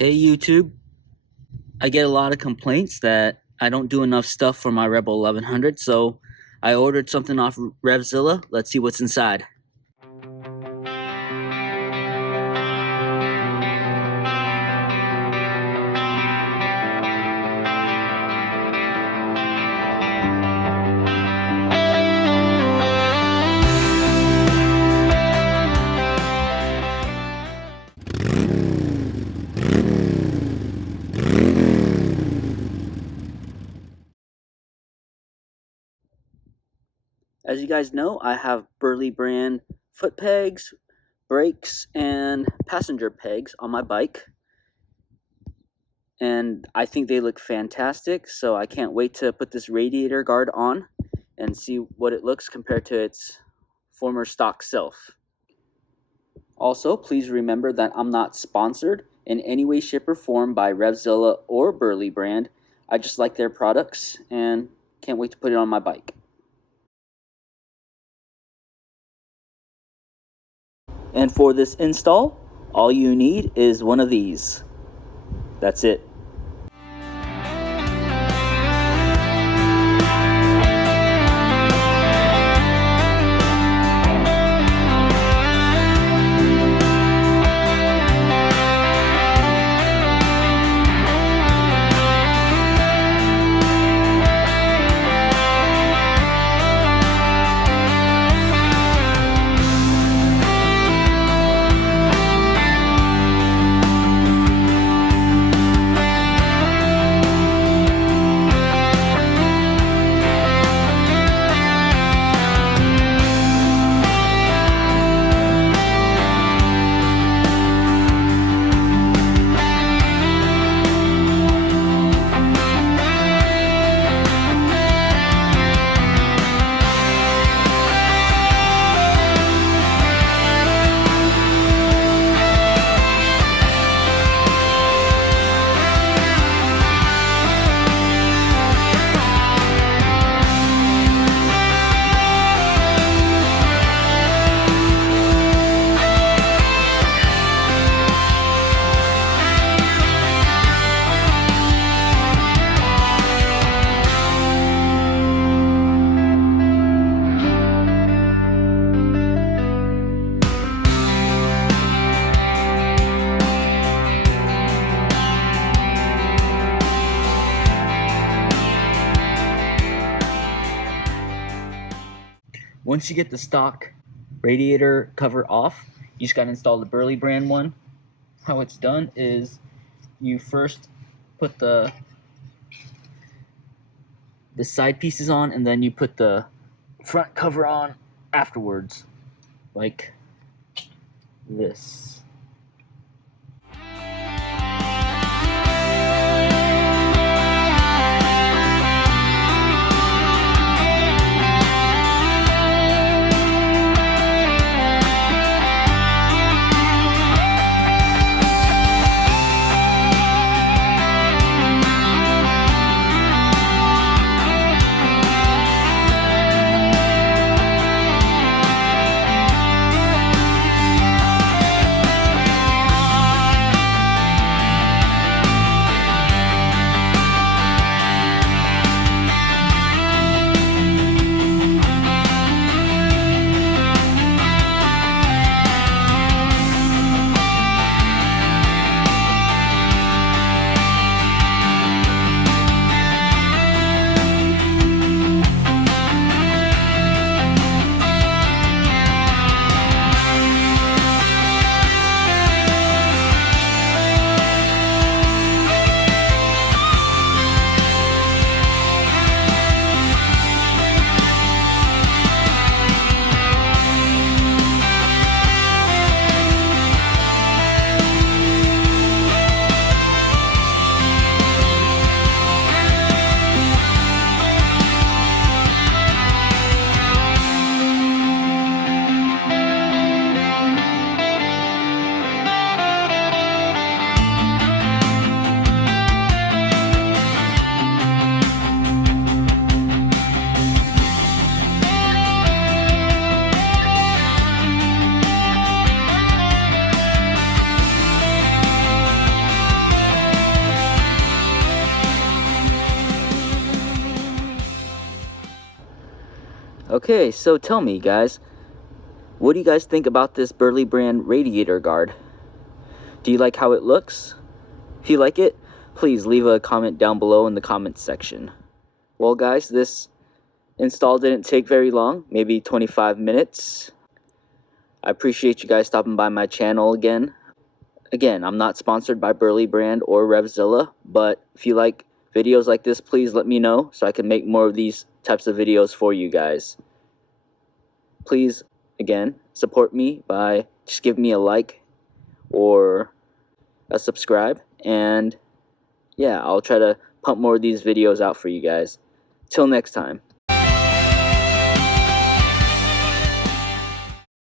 Hey YouTube, I get a lot of complaints that I don't do enough stuff for my Rebel 1100, so I ordered something off Revzilla. Let's see what's inside. As you guys know, I have Burly brand foot pegs, brakes, and passenger pegs on my bike. And I think they look fantastic, so I can't wait to put this Radiator Guard on and see what it looks compared to its former stock self. Also, please remember that I'm not sponsored in any way, shape, or form by Revzilla or Burly brand. I just like their products and can't wait to put it on my bike. And for this install, all you need is one of these. That's it. Once you get the stock radiator cover off, you just got to install the Burly brand one. How it's done is you first put the side pieces on, and then you put the front cover on afterwards, like this. Okay, so tell me guys, what do you guys think about this Burly brand Radiator Guard? Do you like how it looks? If you like it, please leave a comment down below in the comments section. Well guys, this install didn't take very long, maybe 25 minutes. I appreciate you guys stopping by my channel again. Again, I'm not sponsored by Burly brand or Revzilla, but if you like videos like this, please let me know so I can make more of these types of videos for you guys. Please, again, support me by just giving me a like or a subscribe, and yeah, I'll try to pump more of these videos out for you guys. Till next time.